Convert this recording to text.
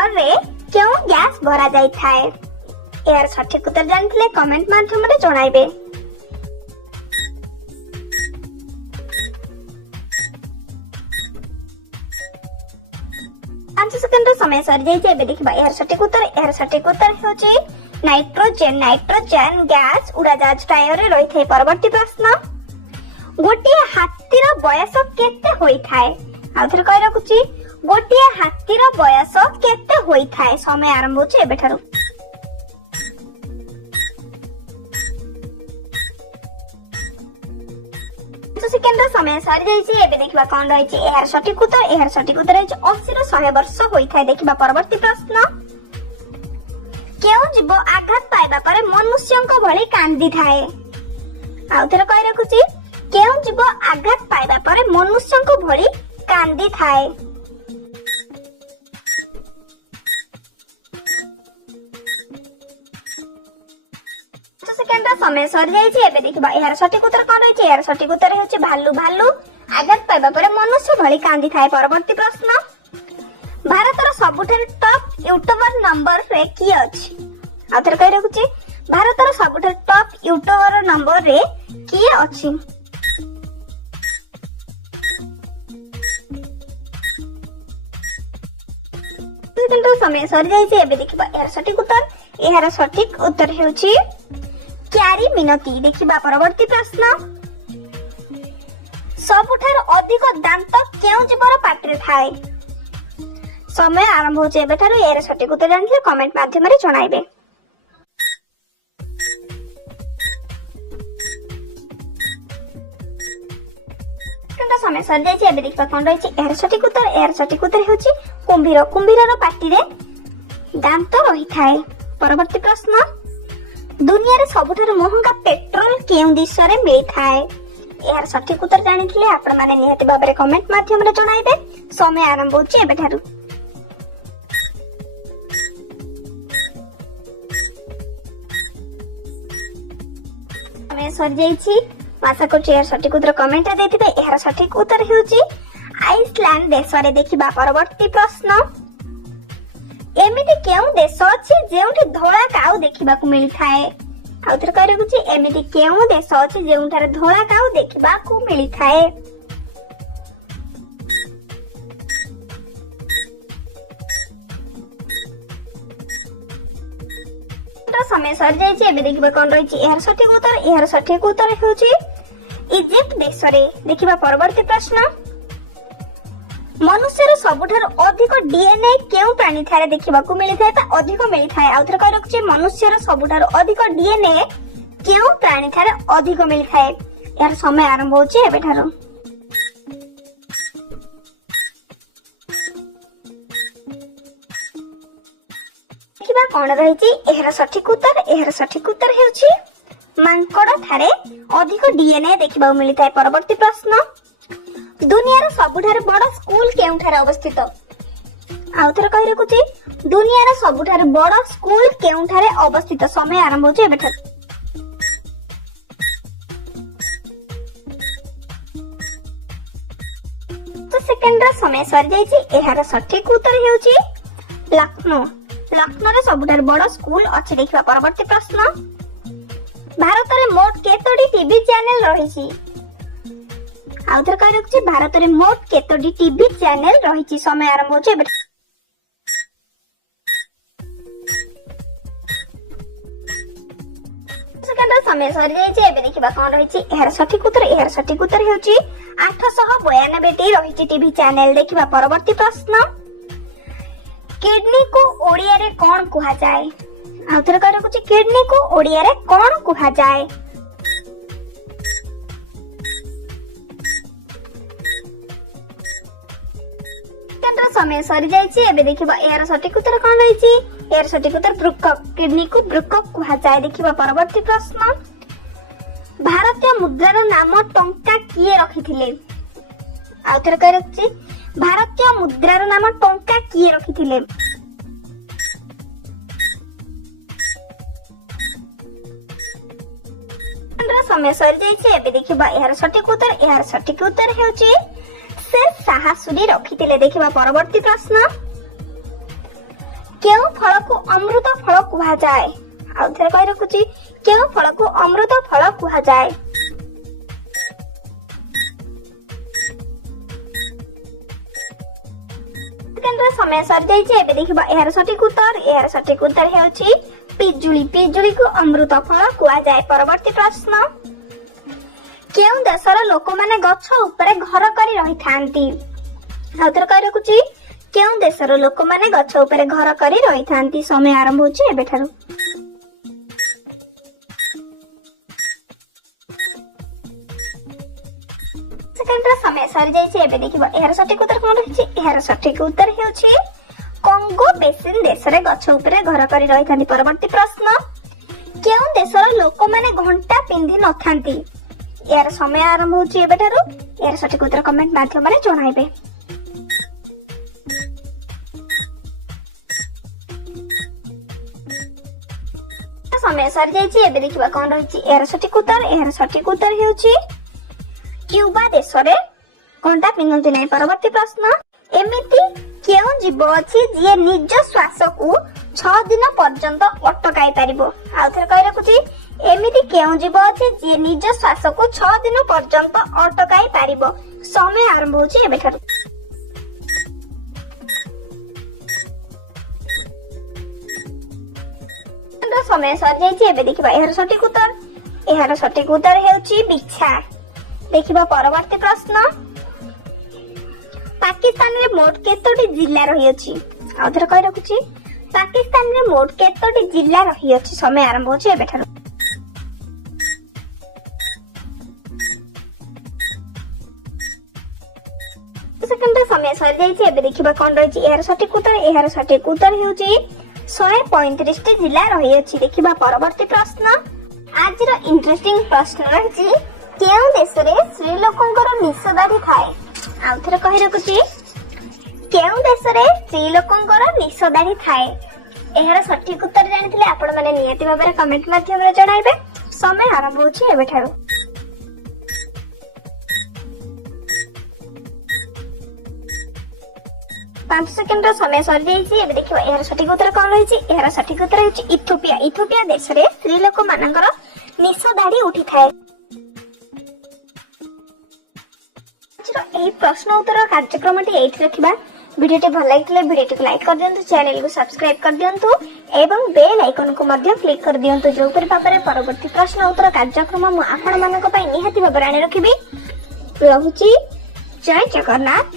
Tyre रे क्यों gas भरा जाई थाए यार सठिक उत्तर जानथिले कमेंट माध्यम रे जणाइबे। 5 सेकंड समय सर जाई जे देखिबा यार सठिक उत्तर होची नाइट्रोजन। नाइट्रोजन गैस उड़ाजाहाज टायर रे रही थे। परवर्ती प्रश्न गोटे हाथीर बयस केते होई थाए आउथर कहि रखुची गोटे हाथीर बयस केते होई थाए। समय आरंभ होची एबेठारु। सेकेंड समय सर जाइछि एबे देखिबा कोन रहिछि एहार सठिक उत्तर है 80 रो 100 वर्ष होई थाए। देखिबा परवर्ती प्रश्न केउ जीव आघात पाइबा परे मनुष्यंक भଳି कांदी थाए आउथर कहि रखुची केउ जीव आघात पाइबा परे मनुष्यंक भଳି कांदी थाए। सेकेंड समय सर जाइछि एबे देखिबा एहार सठिक उत्तर कोन रहिछि एहार सठिक उत्तर हेउछि भालू। भालू आघात पाइबा परे मनुष्य भଳି कांदी थाए। परवर्ती प्रश्न भारतर सबुठार टॉप यूट्यूबर नंबर रे की अछि आथर कहि रखुछि भारतर सबुठार टॉप यूट्यूबर नंबर रे की अछि। सेकेंड समय सर जाइछि एबे देखिबा एहार सठिक उत्तर हेउछि क्यारी मिनती। देखिबा परवर्ती प्रश्न सबुठार अधिक दांत केउ जीवर पाटरे थाए। समय आरंभ होचे एबेठारु एर सठिक उत्तर जानथिले कमेंट माध्यम रे जणाइबे। समय सर जाइछि एबे देखिबा कोन रहिछि एर सठिक उत्तर हेउछि कुंभीर। कुंभीरर पाटी रे दांत रही थाए। परवर्ती प्रश्न दुनिया रे सबुठार महंगा पेट्रोल केउ देश रे मिली थाए यार सठिक उत्तर जानिथिले आपण माने निहाती भाबरे कमेंट माध्यम रे जणाइबे। समय आरंभ होछि एबेठारु। समय सर जाइछि आशा करछि यार सठिक उत्तर कमेंट रे देथिबे। यार सठिक उत्तर हेउछि आइसलैंड देश रे। देखिबा परवर्ती प्रश्न एमिति केउ देश अछि जेउठी धोळा काउ देखिबाकू मिली थाए आउथर कहि रखुछि एमिति केउ देश अछि जेउठारे धोळा काउ देखिबाकू मिली थाए। समय सर जाइछि एबे देखिबा कोन रहिछि एहार सठिक उत्तर हेउछि इजिप्ट देश रे। देखिबा परवर्ती प्रश्न मनुष्यर सबुठार अधिक डीएनए केउ प्राणी थारे देखिबाकू मिली थाए ता अधिक मिली थाए आउथर कहि रखुछि मनुष्यर सबुठार अधिक डीएनए केउ प्राणी थारे अधिक मिली थाए। यार समय आरंभ होछि एबेठारु। देखिबा कोन रहिछि एहार सठिक उत्तर हेउछि मांकड़ थारे अधिक डीएनए देखिबाकू मिली थाए। परवर्ती प्रश्न दुनियार सबुठार बड़ स्कूल केउठारे अवस्थित आउथर कहि रखुछि दुनियार सबुठार बड़ स्कूल केउठारे अवस्थित। समय आरंभ होछि एबेठारु। तो सेकेंड समय सर जाइछि एहार सठिक उत्तर हेउछि लखनऊ। लखनऊ रे सबुठार बड़ स्कूल अछि। देखिबा परवर्ती प्रश्न भारत रे मोट केतोडी टीवी चैनल रहिछि आउथर कहि रखुछि भारत रे मोट केतोडी टीवी चैनल रहिछि। समय आरंभ होछि एबे। सेकेंड समय सर जाइछि एबे देखिबा कोन रहिछि एहार सठिक उत्तर हेउछि 892 टी रहिछि टीवी चैनल। देखिबा परवर्ती प्रश्न किडनी को ओडिया रे कोन कुहा जाय आउथर कहि रखुछि किडनी को ओडिया रे कोन कुहा जाय। समय सरी जाइछि एबे देखिबा एयार सठिक उत्तर कोन रहिछि एयार सठिक उत्तर ब्रुकक। किडनी को ब्रुकक कुहा जाय। देखिबा परवर्ती प्रश्न भारतीय मुद्रार नाम टंका किए रखिथिले आउथर कहि रखछि भारतीय मुद्रार नाम टंका किए रखिथिले। समय सरी जाइछि एबे देखिबा एयार सठिक उत्तर हेउछि से साहसुरी रखिथिले। देखिबा परवर्ती प्रश्न କେଉଁ ଫଳକୁ ଅମୃତ ଫଳ କୁହାଯାଏ? ଆଉ ଥରେ କହି ରଖୁଛି, କେଉଁ ଫଳକୁ ଅମୃତ ଫଳ କୁହାଯାଏ? ସମୟ ସରିଯାଇଛି। ଏବେ ଦେଖିବା ଏହାର ସଠିକ ଉତ୍ତର। ଏହାର ସଠିକ ଉତ୍ତର ହେଉଛି ପିଜୁଳି। ପିଜୁଳିକୁ ଅମୃତ ଫଳ କୁହାଯାଏ। ପରବର୍ତ୍ତୀ ପ୍ରଶ୍ନ, କେଉଁ ଦେଶର ଲୋକମାନେ ଗଛ ଉପରେ ଘର କରି ରହିଥାନ୍ତି? ଆଉ ଥରେ କହି ରଖୁଛି, କେଉଁ ଦେଶର ଲୋକମାନେ ଗଛ ଉପରେ ଘର କରି ରହିଥାନ୍ତି? ସମୟ ଆରମ୍ଭ ହେଉଛି ଏବେଠାରୁ। ସେକେଣ୍ଡର ସମୟ ସରିଯାଇଛି। ଏବେ ଦେଖିବା ଏହାର ସଠିକ ଉତ୍ତର କଣ ରହିଛି। ଏହାର ସଠିକ ଉତ୍ତର ହେଉଛି କଙ୍ଗୋ ବେସିନ ଦେଶରେ ଗଛ ଉପରେ ଘର କରି ରହିଥାନ୍ତି। ପରବର୍ତ୍ତୀ ପ୍ରଶ୍ନ, କେଉଁ ଦେଶର ଲୋକମାନେ ଘଣ୍ଟା ପିନ୍ଧି ନଥାନ୍ତି? ଏହାର ସମୟ ଆରମ୍ଭ ହେଉଛି ଏବେଠାରୁ। ଏହାର ସଠିକ ଉତ୍ତର କମେଣ୍ଟ ମାଧ୍ୟମରେ ଜଣାଇବେ। ସମୟ ସରିଯାଇଛି। ଏବେ ଦେଖିବା କଣ ରହିଛି ଏହାର ସଠିକ ଉତ୍ତର। ଏହାର ସଠିକ ଉତ୍ତର ହେଉଛି କ୍ୟୁବା ଦେଶରେ ଘଣ୍ଟା ପିନ୍ଧନ୍ତି ନାହିଁ। ପରବର୍ତ୍ତୀ ପ୍ରଶ୍ନ, ଏମିତି କେଉଁ ଜୀବ ଅଛି ଯିଏ ନିଜ ଶ୍ୱାସକୁ 6 ଦିନ ପର୍ଯ୍ୟନ୍ତ ଅଟକାଇ ପାରିବ? ଆଉ ଥରେ କହି ରଖୁଛି, ଏମିତି କେଉଁ ଜୀବ ଅଛି ଯିଏ ନିଜ ଶ୍ୱାସକୁ 6 ଦିନ ପର୍ଯ୍ୟନ୍ତ ଅଟକାଇ ପାରିବ? ସମୟ ଆରମ୍ଭ ହେଉଛି ଏବେଠାରୁ। ସମୟ ସରିଯାଇଛି। ଏବେ ଦେଖିବା ଏହାର ସଠିକ ଉତ୍ତର। ଏହାର ସଠିକ ଉତ୍ତର ହେଉଛି ବିଛା। ଦେଖିବା ପରବର୍ତ୍ତୀ ପ୍ରଶ୍ନ, ପାକିସ୍ତାନରେ ମୋଟ କେତୋଟି ଜିଲ୍ଲା ରହିଅଛି? ଆଉ ଥରେ କହି ରଖୁଛି, ପାକିସ୍ତାନରେ ମୋଟ କେତୋଟି ଜିଲ୍ଲା ରହିଅଛି? ସମୟ ଆରମ୍ଭ ହେଉଛି ଏବେଠାରୁ। ସେକେଣ୍ଡ ସମୟ ସରିଯାଇଛି। ଏବେ ଦେଖିବା କଣ ରହିଛି ଏହାର ସଠିକ ଉତ୍ତର। ଏହାର ସଠିକ ଉତ୍ତର ହେଉଛି 135ଟି ଜିଲ୍ଲା ରହିଅଛି। ଦେଖିବା ପରବର୍ତ୍ତୀ ପ୍ରଶ୍ନ, ଆଜିର ଇଣ୍ଟରେଷ୍ଟିଂ ପ୍ରଶ୍ନ ରହିଛି, କେଉଁ ଦେଶରେ ସ୍ତ୍ରୀ ଲୋକଙ୍କର ନିଶ ଦାଢି ଥାଏ? ଆଉ ଥରେ କହି ରଖୁଛି, କେଉଁ ଦେଶରେ ସ୍ତ୍ରୀ ଲୋକଙ୍କର ନିଶ ଦାଢି ଥାଏ? ଏହାର ସଠିକ ଉତ୍ତର ଜାଣିଥିଲେ ଆପଣ ମାନେ ନିହାତି ଭାବରେ କମେଣ୍ଟ ମାଧ୍ୟମରେ ଜଣାଇବେ। ସମୟ ଆରମ୍ଭ ହେଉଛି ଏବେଠାରୁ। ପାଞ୍ଚ ସେକେଣ୍ଡର ସମୟ ସରିଯାଇଛି। ଏବେ ଦେଖିବା ଏହାର ସଠିକ ଉତ୍ତର କଣ ରହିଛି। ଏହାର ସଠିକ ଉତ୍ତର ହେଉଛି ଇଥିଓପିଆ। ଇଥିଓପିଆ ଦେଶରେ ସ୍ତ୍ରୀ ଲୋକ ମାନଙ୍କର ନିଶ ଦାଢି ଉଠିଥାଏ। ଏହି ପ୍ରଶ୍ନ ଉତ୍ତର କାର୍ଯ୍ୟକ୍ରମଟି ଏଇଠି ରଖିବା। ଭିଡିଓଟି ଭଲ ଲାଗିଥିଲେ ଭିଡିଓଟିକୁ ଲାଇକ୍ କରିଦିଅନ୍ତୁ, ଚ୍ୟାନେଲକୁ ସବସ୍କ୍ରାଇବ କରିଦିଅନ୍ତୁ ଏବଂ ବେଲ ଆଇକନକୁ ମଧ୍ୟ କ୍ଲିକ୍ କରିଦିଅନ୍ତୁ, ଯେଉଁପରି ଭାବରେ ପରବର୍ତ୍ତୀ ପ୍ରଶ୍ନ ଉତ୍ତର କାର୍ଯ୍ୟକ୍ରମ ମୁଁ ଆପଣମାନଙ୍କ ପାଇଁ ନିହାତି ଭାବରେ ଆଣି ରଖିବି। ରହୁଛି, ଜୟ ଜଗନ୍ନାଥ।